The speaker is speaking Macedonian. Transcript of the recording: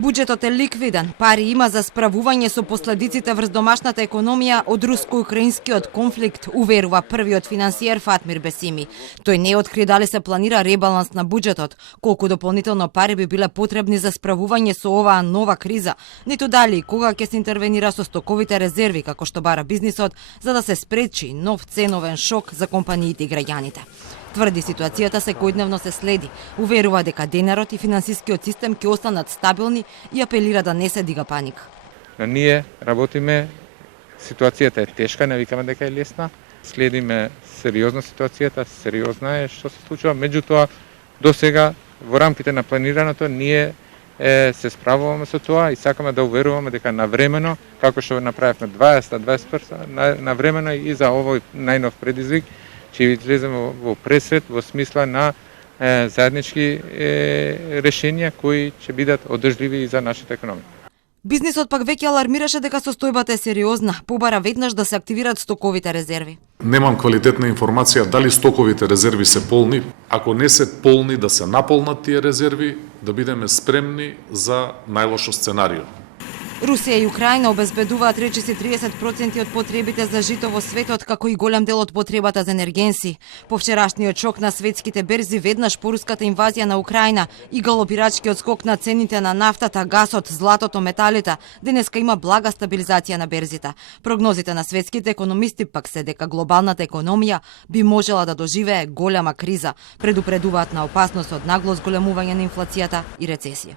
Буџетот е ликвиден, пари има за справување со последиците врз домашната економија од руско-украинскиот конфликт, уверува првиот финансиер Фатмир Бесими. Тој не откри дали се планира ребаланс на буџетот, колку дополнително пари би биле потребни за справување со оваа нова криза, ниту дали и кога ќе се интервенира со стоковите резерви, како што бара бизнисот, за да се спречи нов ценовен шок за компаниите и граѓаните. Тврди ситуацијата секојдневно се следи, уверува дека денарот и финансискиот систем ќе останат стабилни и апелира да не се дига паника. Но ние работиме, ситуацијата е тешка, не викаме дека е лесна, следиме сериозно ситуацијата, сериозна е што се случува, меѓутоа до сега во рамките на планираното ние се справуваме со тоа и сакаме да уверуваме дека навремено, како што направивме 20-21 навремено и за овој најнов предизвик, ќе излеземе во пресред во смисла на заеднички решенија кои ќе бидат одржливи и за нашата економија. Бизнисот пак веќе алармираше дека состојбата е сериозна, побара веднаш да се активираат стоковите резерви. Немам квалитетна информација дали стоковите резерви се полни. Ако не се полни, да се наполнат тие резерви, да бидеме спремни за најлошо сценарио. Русија и Украина обезбедуваат речиси 30% од потребите за жито во светот, како и голем дел од потребата за енергенси. По вчерашниот шок на светските берзи, веднаш по руската инвазија на Украина и галопирачкиот скок на цените на нафтата, гасот, златото, металите, денеска има блага стабилизација на берзите. Прогнозите на светските економисти пак се дека глобалната економија би можела да доживее голема криза, предупредуваат на опасност од нагло зголемување на инфлацијата и рецесија.